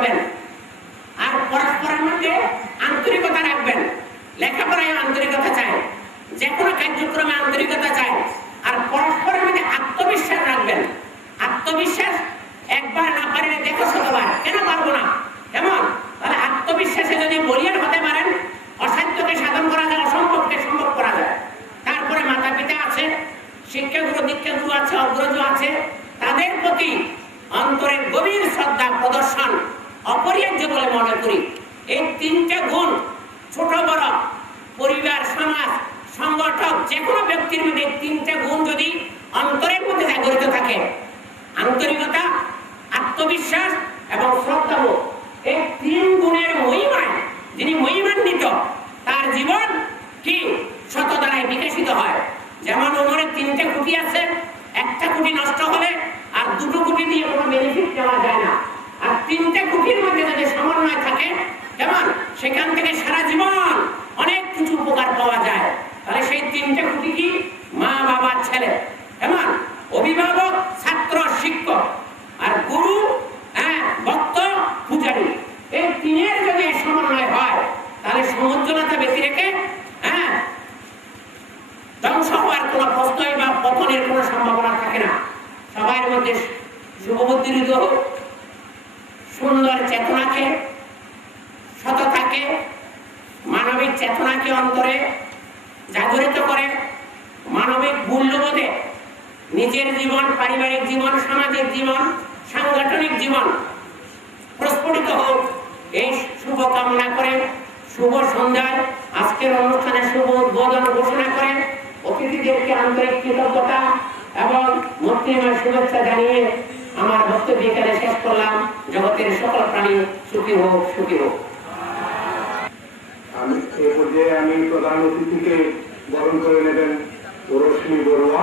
Amén. এবং শ্রদ্ধাবোধ এই তিন গুণের মহিমায় যিনি মহিমান্বিত, তার জীবন কি? শত দ্বারাই বিকশিত হয়। যেমন ওমরের তিনটে কুটি আছে, একটা কুটি নষ্ট হলে আর দুটো কুটি দিয়ে কোনো বেনিফিট দেওয়া যায় না। আর তিনটে কুটির মধ্যে যদি সমন্বয় থাকে কেমন সেখান থেকে সারা জীবন অনেক কিছু উপকার পাওয়া যায়, তাহলে সেই তিনটে কুটি কি? মা, বাবা, ছেলে। কেমন অভিভাবক, ছাত্র, শিক্ষক। আর গুরু হ্যাঁ ভক্ত পূজারী এই তিনের যদি সমন্বয় হয় তাহলে সমুজ্জ্বলতা ব্যক্তি রেখে হ্যাঁ? কোনো প্রশ্নই বা পতনের কোনো সম্ভাবনা থাকে না। মধ্যে হোক, সুন্দর চেতনাকে মানবিক চেতনাকে অন্তরে জাগরিত করে মানবিক মূল্যবোধে নিজের জীবন পারিবারিক জীবন সামাজিক জীবন সাংগঠনিক জীবন প্রস্ফুটিত হোক। এই শুভ কামনা করে, শুভ সন্ধ্যায় আজকের অনুষ্ঠানে শুভ উদ্বোধন ঘোষণা করে অতিথিদেরকে আন্তরিক কৃতজ্ঞতা এবং মূর্তিময় শুভেচ্ছা জানিয়ে আমার বক্তব্য এখানে শেষ করলাম। জগতের সকল প্রাণী সুখী হোক সুখী হোক। আমি এ পর্যায়ে আমি প্রধান অতিথিকে বরণ করে নেবেন রশ্মি বড়ুয়া।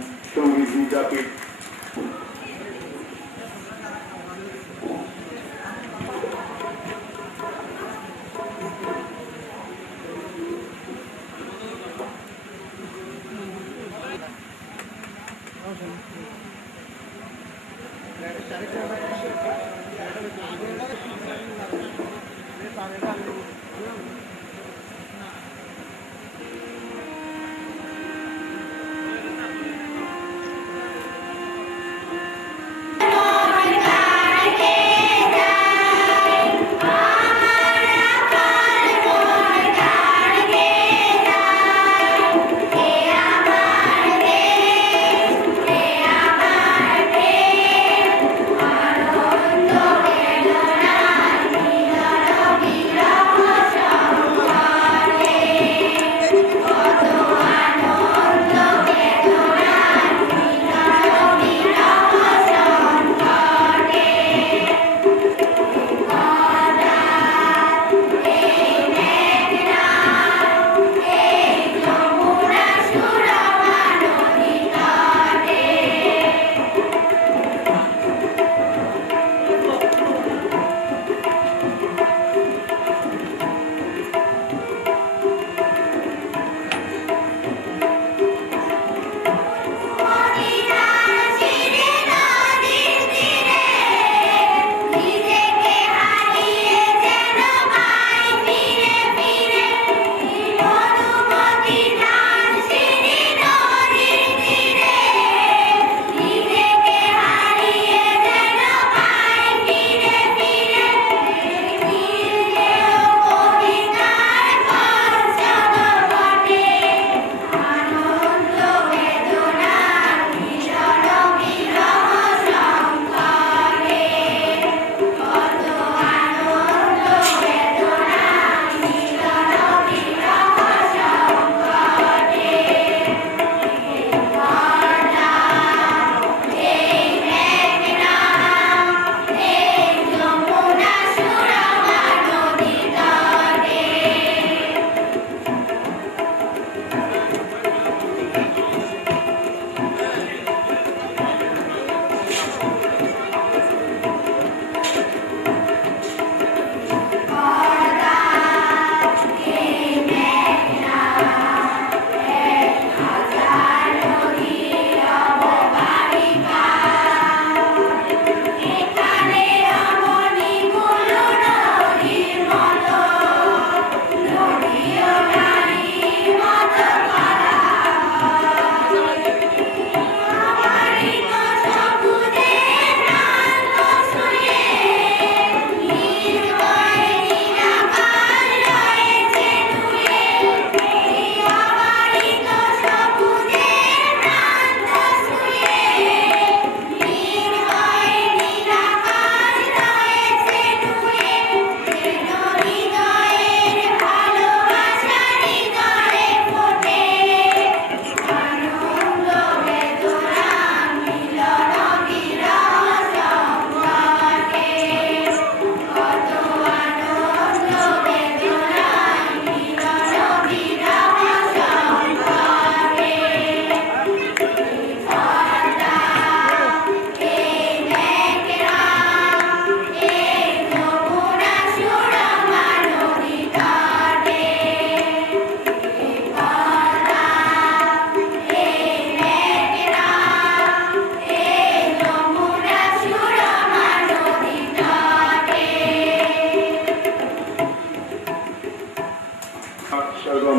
এবং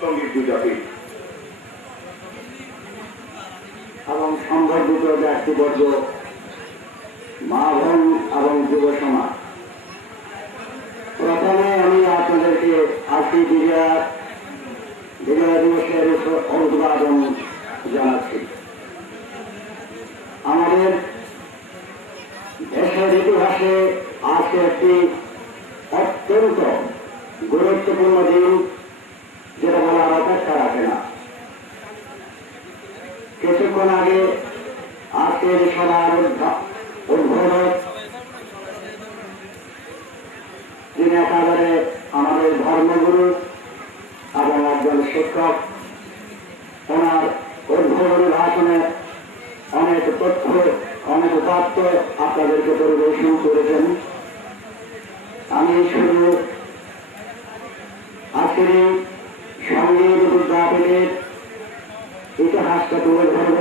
সংগীত বিদ্যাপীঠ এবং সম্বর্ধিত ব্যক্তিবর্গ মা বোন এবং যুব সমাজ। প্রথমে আমি আপনাদেরকে আজকে বিজয়া, বিজয় দিবসের অভিবাদন জানাচ্ছি। আমাদের দেশের ইতিহাসে আজকে একটি অত্যন্ত গুরুত্বপূর্ণ দিন যেটা বলার অপেক্ষা রাখে না। কিছুক্ষণ আগে আজকের সভার উদ্ভা- উদ্বোধক তিনি একেবারে আমাদের ধর্মগুরু এবং একজন শিক্ষক। ওনার উদ্বোধনী ভাষণে অনেক তথ্য, অনেক উপাত্ত আপনাদেরকে পরিবেশন করেছেন। আমি শুধু সংগীত বিদ্যাপীঠের ইতিহাসটা তুলে ধরব।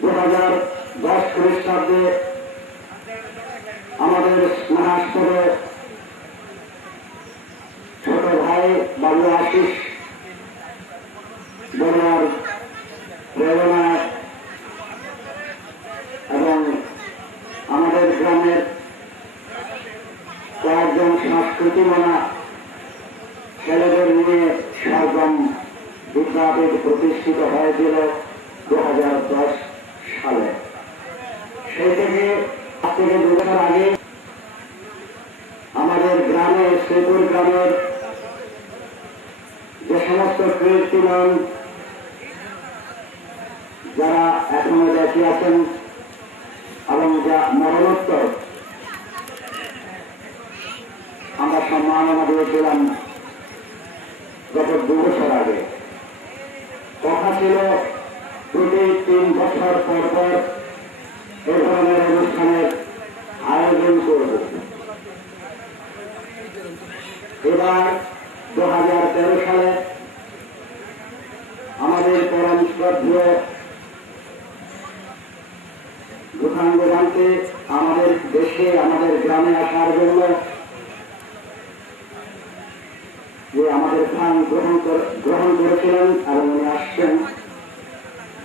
দু হাজার দশ খ্রিস্টাব্দে আমাদের ছোট ভাই বাবু আশিস বলার প্রেরণা এবং আমাদের গ্রামের কয়েকজন সংস্কৃতি ছেলেদের নিয়ে সরগম বিদ্যাপীঠ প্রতিষ্ঠিত হয়েছিল দু হাজার দশ সালে। সেই থেকে থেকে দু আগে আমাদের গ্রামে, শ্রীপুর গ্রামের যে সমস্ত কীর্তিমান যারা এখনও আছেন এবং যা মরণোত্তর আমরা সম্মাননা দিয়েছিলাম গত দু বছর আগে। কথা ছিল প্রতি তিন বছর পর পর এ ধরনের অনুষ্ঠানের আয়োজন করব। এবার দু হাজার তেরো সালে আমাদের পরম শ্রদ্ধেয় দুখাঙ্গবানকে আমাদের দেশে, আমাদের গ্রামে আসার জন্য যে আমাদের গ্রহণ করেছিলেন এবং উনি আসছেন।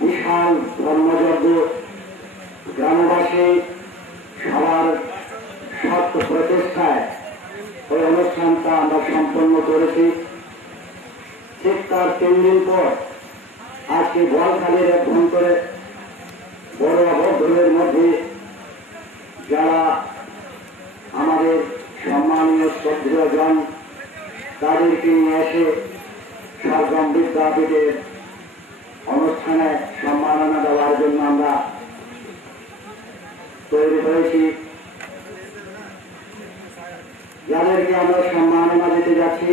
বিশাল ধর্মযজ্ঞ। গ্রামবাসী সবার সৎ প্রচেষ্টায় ওই অনুষ্ঠানটা আমরা সম্পন্ন করেছি। ঠিক তার তিন দিন পর আজকে বলখালির অভ্যন্তরে বড় অবদ্ধের মধ্যে যারা আমাদের সম্মানীয় শ্রদ্ধেয় জন তাদেরকে নিয়ে এসে সরগম বিদ্যাপীঠের অনুষ্ঠানে সম্মাননা দেওয়ার জন্য আমরা তৈরি হয়েছি। যাদেরকে আমরা সম্মাননা দিতে যাচ্ছি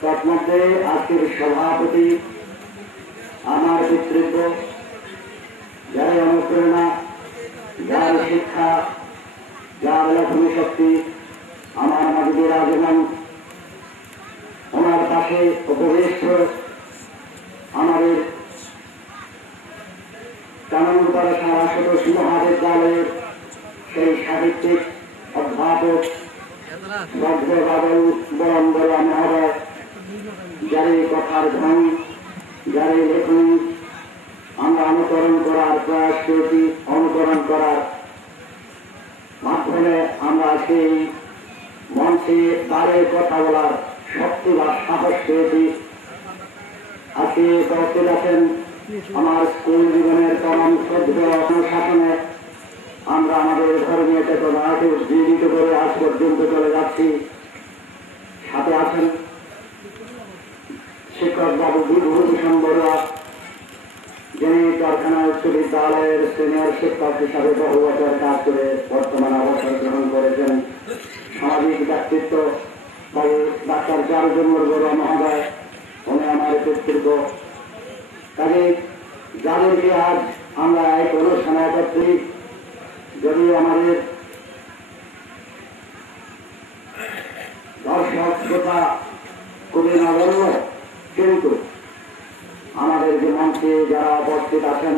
তার মধ্যে আজকের সভাপতি, আমার নেতৃত্ব যার অনুপ্রেরণা, যার শিক্ষা, যার লেখনী শক্তি, আমার মাঝে বিরাজমান পাশে উপবিষ্ট আমাদের সারা সদস্য সেই সাহিত্যিক অধ্যাপক কথার লেখনী আমরা অনুকরণ করার প্রয়াস করেছি, অনুকরণ করার মাধ্যমে আমরা সেই মঞ্চে দাঁড়িয়ে কথা বলার শক্তি সাহস পেয়েছি আজকে উপস্থিত আছেন আমার স্কুল জীবনের তমাম শ্রদ্ধেয় অনুশাসনে আমরা আমাদের ধর্মীয় চেতনাকে উজ্জীবিত করে আজ পর্যন্ত চলে যাচ্ছি। সাথে আছেন শিক্ষক বাবু বিভূতিভূষণ বড়ুয়া যিনি কারখানা উচ্চ বিদ্যালয়ের সিনিয়র শিক্ষক হিসাবে বহু বছর কাজ করে বর্তমানে অবসর গ্রহণ করেছেন। সামাজিক ব্যক্তিত্ব ডাক্তার চারুচন্দ্র বড়ুয়া মহোদয়, উনি আমার কর্তৃত্ব কাজে যাদেরকে আজ আমরা এক অনুষ্ঠানে একত্রিত যদি আমাদের দর্শক শ্রোতা খুবই নগণ্য, কিন্তু আমাদের যে মঞ্চে যারা উপস্থিত আছেন,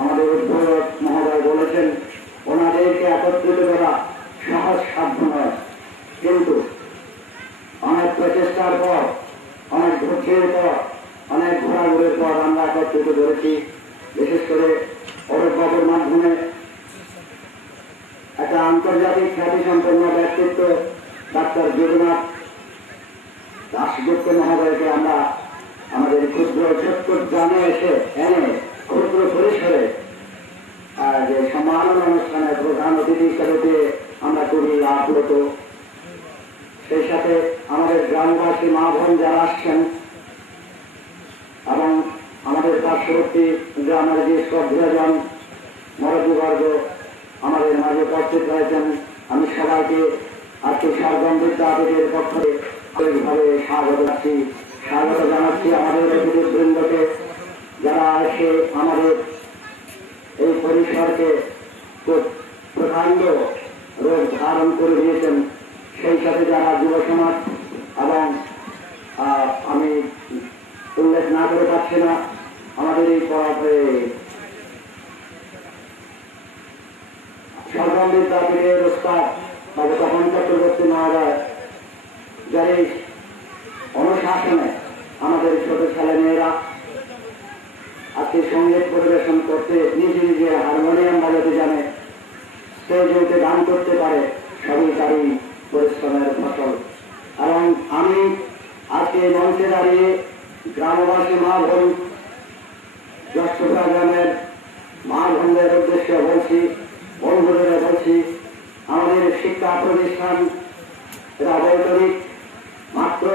আমাদের উদ্বোধক মহোদয় বলেছেন, ওনাদেরকে একত্রিত করা সহজ সাধ্য নয়। কিন্তু অনেক প্রচেষ্টার পর অনেক ধৈর্যের পর অনেক ঘোরাঘুরির পর আমরা একত্রিত করেছি। বিশেষ করে অরূপবাবুর মাধ্যমে একটা আন্তর্জাতিক খ্যাতি সম্পন্ন ব্যক্তিত্ব ডাক্তার যদুনাথ দাসগুপ্ত মহোদয়কে আমরা আমাদের ক্ষুদ্র ছোট্ট গ্রামে এসে এনে ক্ষুদ্র পরিসরে আহ, যে সম্মাননা অনুষ্ঠানের প্রধান অতিথি হিসেবে আমরা খুবই আপ্লুত সেই সাথে আমাদের গ্রামবাসী মা বোন যারা আসছেন এবং আমাদের পার্শ্ববর্তী গ্রামের যে শ্রদ্ধাজন মরদুবর্গ আমাদের মাঝে উপস্থিত রয়েছেন, আমি সবাইকে আজকে সারগম বিদ্যাপীঠের পক্ষে আন্তরিকভাবে স্বাগত জানাচ্ছি। স্বাগত জানাচ্ছি আমাদের অতিথিবৃন্দকে যারা এসে আমাদের এই পরিসরকে প্রকাণ্ড রোগ ধারণ করে দিয়েছেন। সেই সাথে যারা যুব সমাজ এবং আমি উল্লেখ না করে পাচ্ছি না, আমাদের এই সরকার বিদ্যাপীঠের উস্তাদ তবে তখন চক্রবর্তী মহোদয় যার এই অনুশাসনে আমাদের ছোট ছেলে মেয়েরা আজকে সংগীত পরিবেশন করতে নিজে নিজে হারমোনিয়াম বাজাতে জানে স্টেজে গান করতে পারে, সবই তারই পরিশ্রমের ফসল। এবং আমি আজকে মঞ্চে দাঁড়িয়ে গ্রামবাসী মা বোন গ্রামের মা বোনদের উদ্দেশ্যে বলছি বন্ধুদের বলছি, আমাদের শিক্ষা প্রতিষ্ঠান অবৈতনিক মাত্র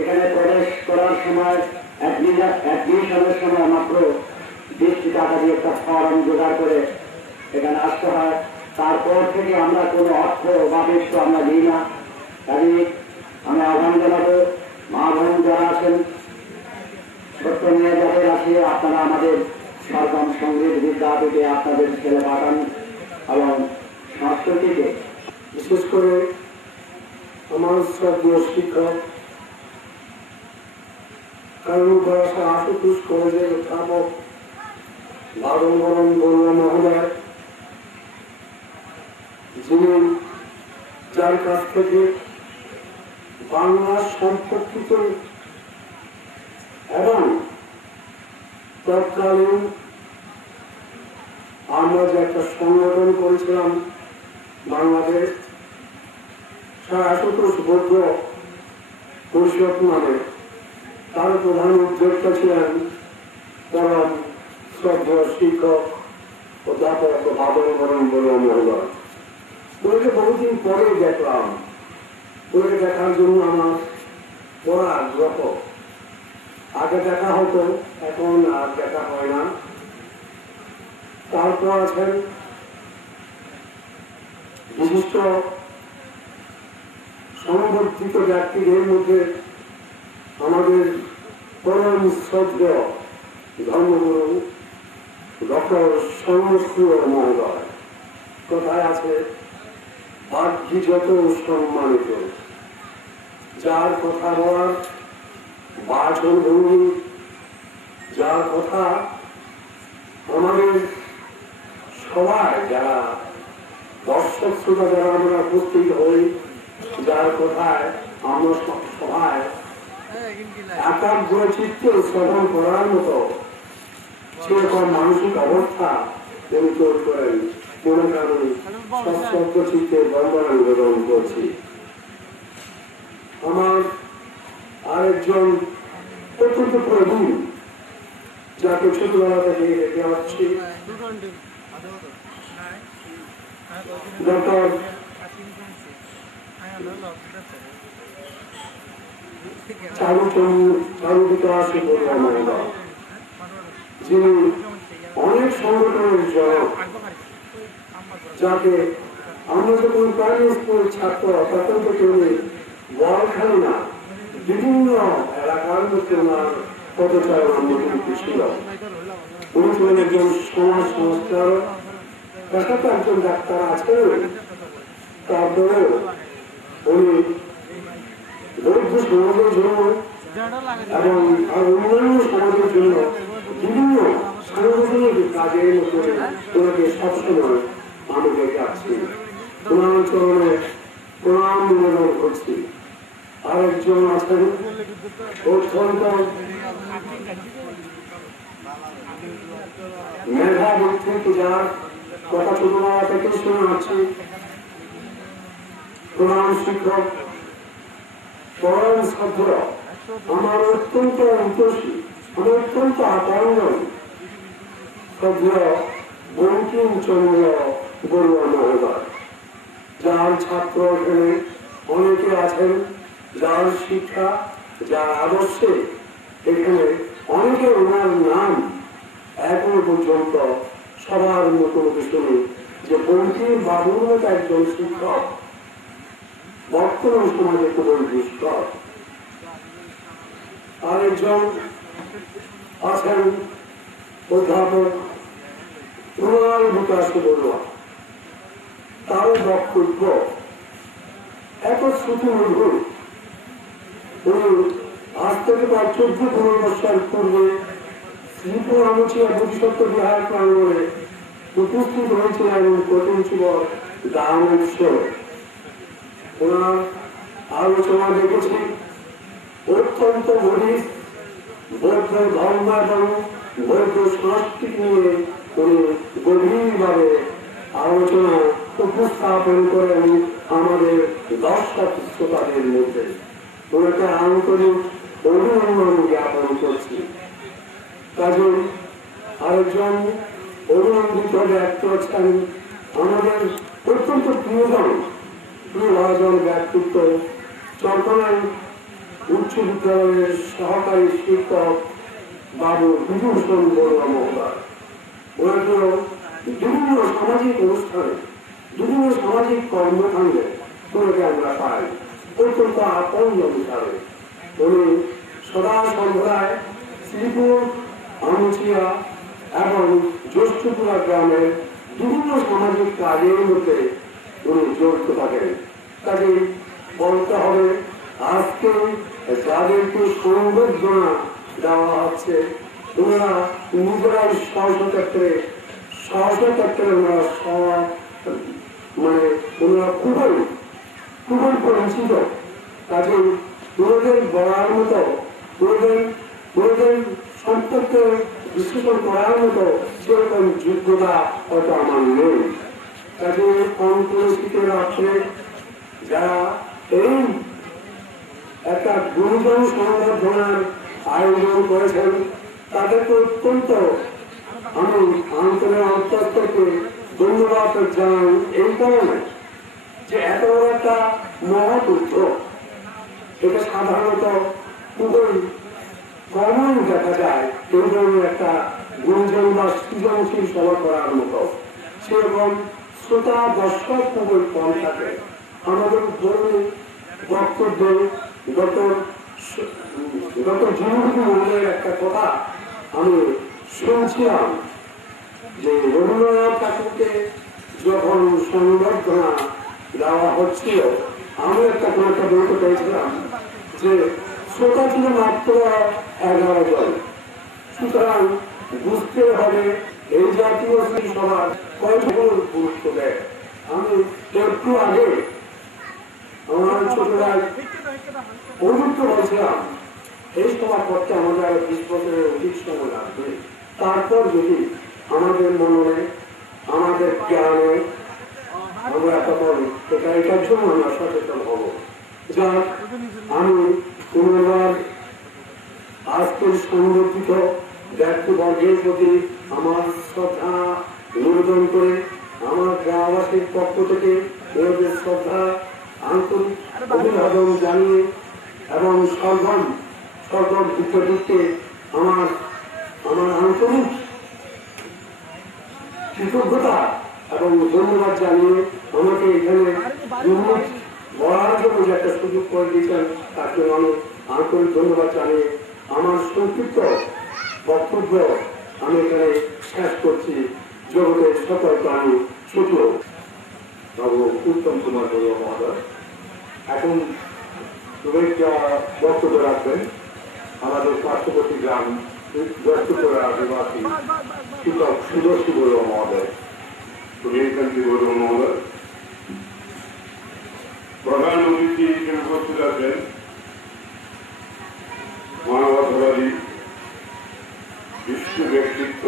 এখানে প্রবেশ করার সময় অ্যাডমিশনের সময় মাত্র বিশটি টাকা দিয়ে একটা ফর্ম জোগাড় করে এখানে আসতে হয়। তারপর থেকে আমরা কোনো অর্থ বা বৃত্ত আমরা দিই না। কাজে আমি আহ্বান জানাব, মা বোন যারা আছেন, ছোট্ট মেয়ে যাদের আছে, আপনারা আমাদের সরকার সংগীত বিদ্যাপীঠে আপনাদের ছেলে পাঠান এবং সংস্কৃতিকে বিশেষ করে আমার শ্রদ্ধীয় শিক্ষক কারণ পড়াশা আশুতোষ কলেজের অধ্যাপক বারণ বরণ বড়ুয়া মহোদয় যিনি যার কাছ থেকে বাংলা সম্পর্কিত এবং তৎকালীন আমরা যে একটা সংগঠন করেছিলাম, বাংলাদেশ সারা আশুতোষ বৌদ্ধ পরিষদ নামে তার প্রধান উদ্যোক্তা ছিলেন পরম শ্রদ্ধেয় শিক্ষক অধ্যাপক বাদল বরণ বড়ুয়া মহোদয় ওকে বহুদিন পরে দেখলাম। ওকে দেখার জন্য আমার বড় আগ্রহ। আগে দেখা হতো, এখন আর দেখা হয় না। তারপর আছেন বিশিষ্ট সংবর্ধিত ব্যক্তিদের মধ্যে আমাদের পরম শ্রদ্ধেয় ধর্মগুরু ডক্টর সর্বসুর মহোদয় কোথায় আছে? ভাগ্যি সম্মানিত। যার কথা বলার বাচন ভঙ্গি যার কথা আমাদের সবাই যারা দর্শক শ্রোতা যারা আমরা উপস্থিত হই, যার কথায় আমরা সব সবাই একাগ্র চিত্তে শ্রবণ করার মতো সেরকম মানসিক অবস্থা তিনি তৈরি করেন। কারণ সশব্দ চিত্তে বন্দনা নিবেদন করছি আমার আরেকজন অত্যন্ত প্রবীণ যাকে ছোটবেলা থেকে দেখে আসছি ডক্টর যিনি অনেক সংগঠনের জনক যাকে আমরা যখন প্রাইমারি স্কুল ছাত্র তখন উনি বল খেলে না। বিভিন্ন এলাকার মধ্যে ওনার পদচারণার মধ্যে ছিল উনি ছিলেন একজন সমাজ সংস্কারক। পেশাতে একজন ডাক্তার আছেন তারপরেও উনি দরিদ্র সমাজের জন্য এবং আর অন্যান্য সমাজের জন্য বিভিন্ন সাংগঠনিক কাজের মধ্যে ওনাকে সবসময় আমি দেখে আসছি ওনার চরণে ওনার করছি আরেকজন আছেন অত্যন্ত মেধা ভিত্তিক যার কথা ছোটবেলা থেকে শুনে আসছি প্রধান শিক্ষক পরম ছাত্র আমার অত্যন্ত অন্তোষী আমার অত্যন্ত আকাঙ্গন শ্রদ্ধেয় বঙ্কিমচন্দ্র বড়ুয়া মহোদয়। যার ছাত্র এখানে অনেকে আছেন, যার শিক্ষা, যার আদর্শে এখানে অনেকে ওনার নাম এখনও পর্যন্ত সবার মতো শুনি যে বঙ্কিম বাবুর একজন শিক্ষক। বর্তমান সমাজে খুবই দুষ্কর। আরেকজন আছেন অধ্যাপক প্রণাল বিকাশ বড়ুয়া। তারও বক্তব্য এত শ্রুতি মধুর উনি আজ থেকে প্রায় চোদ্দ পনেরো বছর পূর্বে বিহার উপস্থিত হয়েছিলেন যুবক দান উৎসবে ওনার আলোচনা দেখেছি, অত্যন্ত গভীর বৌদ্ধ ধর্ম এবং সংস্কৃতি নিয়ে উনি গভীরভাবে আলোচনা উপস্থাপন করেন আমাদের দর্শক শ্রোতাদের মধ্যে। ওনাকে আন্তরিক অভিনন্দন জ্ঞাপন করছি। কাজে আরেকজন অভিনন্দিত ব্যক্তি হচ্ছেন আমাদের অত্যন্ত প্রিয়জন প্রিয়ভাজন ব্যক্তিত্ব চট্টগ্রাম উচ্চ বিদ্যালয়ের সহকারী শিক্ষক বাবু বিভূষণ বড়ুয়া মহোদয়। ওনাকেও বিভিন্ন সামাজিক অনুষ্ঠানে বিভিন্ন সামাজিক কর্মকাণ্ডে ওনাকে আমরা পাই, অত্যন্ত আপন অনুসারে উনি সদা সন্ধ্যায় শ্রীপুর আমচিয়া এবং জ্যেষ্ঠপুরা গ্রামের বিভিন্ন সামাজিক কাজের মধ্যে উনি জড়িত থাকেন। কাজে বলতে হবে, আজকে যাদেরকে সংবর্ধনা দেওয়া হচ্ছে, ওনারা নিজেরাই সহসক্ষেত্রে সহসক্ষেত্রে ওনারা সব মানে ওনারা খুবই খুবই পরিচিত। কাজে ওনাদের বলার মতো ওনাদের ওনাদের সম্পর্কে বিশ্লেষণ করার মতো সেরকম যোগ্যতা হয়তো আমার নেই। কাজে অনুপরিচিত রাত্রে যারা এই একটা গুরুজন সংবর্ধনার আয়োজন করেছেন, তাদেরকে অত্যন্ত আমি আন্তরিক অন্তর ধন্যবাদ জানাই এই কারণে যে এত একটা মহৎ উদ্যোগ এটা সাধারণত খুবই কমন দেখা যায়, এই ধরনের একটা গুরুজন বা সৃজনশীল সভা করার মতো। সেরকম শ্রোতা দর্শক খুবই কম থাকে। আমাদের ধরুন বক্তব্যে গত গত মহলের একটা কথা আমি শুনছিলাম। যে রবীন্দ্রনাথ ঠাকুরকে যখন সংবর্ধনা দেওয়া হচ্ছিল, আমি একটা একটা বলতে পেয়েছিলাম যে শ্রোতা ছিল মাত্র এগারো জন সুতরাং বুঝতে হবে এই জাতীয় সেই সবার কয়টুকু গুরুত্ব দেয়। আমি একটু আগে আমার ছোটবেলায় অভিযুক্ত হয়েছিলাম। এই সভা করতে আমাদের বিশ বছরের অধিক সময় লাগবে। তারপর যদি আমাদের মনে, আমাদের জ্ঞানে আমরা তখন এটা এটার জন্য আমরা সচেতন হব। যা আমি পুনর্বার আজকের সংরক্ষিত ব্যক্তিবর্গের প্রতি আমার শ্রদ্ধা নিবেদন করে আমার গ্রামবাসীর পক্ষ থেকে ওদের শ্রদ্ধা, আন্তরিক অভিবাদন জানিয়ে এবং সর্বম সর্বম দিকে আমার আমার আন্তরিক কৃতজ্ঞতা এবং ধন্যবাদ জানিয়ে আমাকে এখানে বলার জন্য যে একটা সুযোগ করে দিয়েছেন, তার জন্য আমি আন্তরিক ধন্যবাদ জানিয়ে আমার সংক্ষিপ্ত বক্তব্য আমি এখানে শেষ করছি। জগতের সকল প্রাণী ছোট বাবু, উত্তম কুমার বড়ুয়া মহোদয় এখন শুভেচ্ছা বক্তব্য রাখবেন। আমাদের পার্শ্ববর্তী গ্রাম দর্শকরা আদিবাসী শিক্ষক শুভ শুভ মহোদয়। শুভেচ্ছান্তি বড়ুয়া মহোদয় প্রধান অতিথি হিসেবে উপস্থিত আছেন মানবতাবাদী বিশ্ব ব্যক্তিত্ব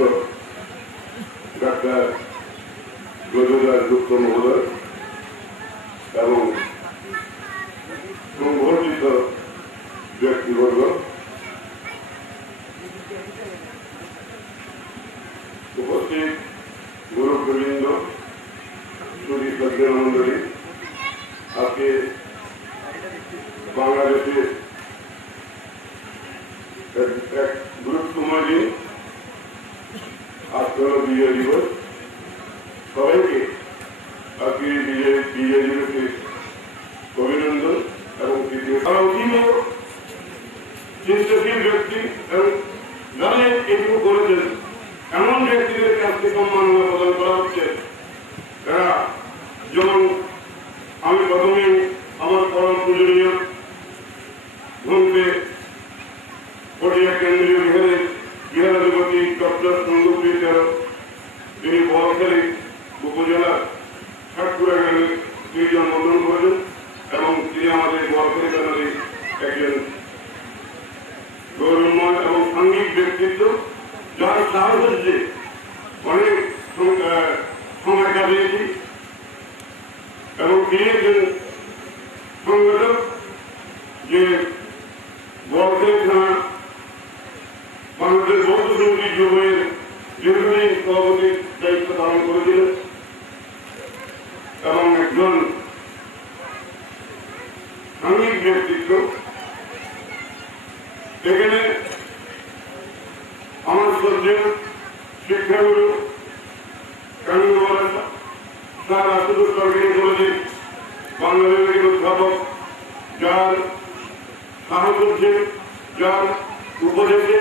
ডাক্তার গজদার গুপ্ত মহোদয় এবং সংগঠিত ব্যক্তিবর্গ উপস্থিত গুরুবৃন্দ সুদী সজ্জন মন্ডলী আজকে বাংলাদেশের এক- এক গুরুত্বময় দিন এমন ব্যক্তিদের প্রদান করা হচ্ছে। এরা যেমন আমি প্রথমে আমার পরম পূজনীয় ঘুমতে পটিয়া কেন্দ্রীয় বিহারের বিহারাধিপতি ডক্টর সঙ্গপ্রিয় তিনি বড়খালী উপজেলা ষাটপুরা গ্রামে তিনি জন্মগ্রহণ করেছেন এবং তিনি আমাদের বড়খালী থানারই একজন গৌরবময় এবং সাঙ্গিক ব্যক্তিত্ব যার অনেক সময় কাটিয়েছি। এবং তিনি একজন সংগঠক, যে বড়খালী থানা বাংলাদেশ বৌদ্ধ সমিতি যুবের দীর্ঘদিন সভাপতির দায়িত্ব পালন করেছিলেন। এবং একজন সাংঘিক ব্যক্তিত্ব। এখানে আমার শ্রদ্ধেয় শিক্ষাগুরু কানুন স্যার আশুতোষ সরকারি কলেজের বাংলা বিভাগের অধ্যাপক যার সাহস যার উপদেশে